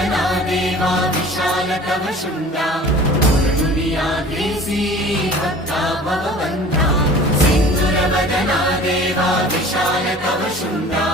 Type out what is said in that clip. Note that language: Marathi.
सिंधुरवदना देवा विशाल तव शुण्डा मुरनुरियाग्रेसी भक्ता भवबन्धा सिंधुरवदना देवा विशाल तव शुण्डा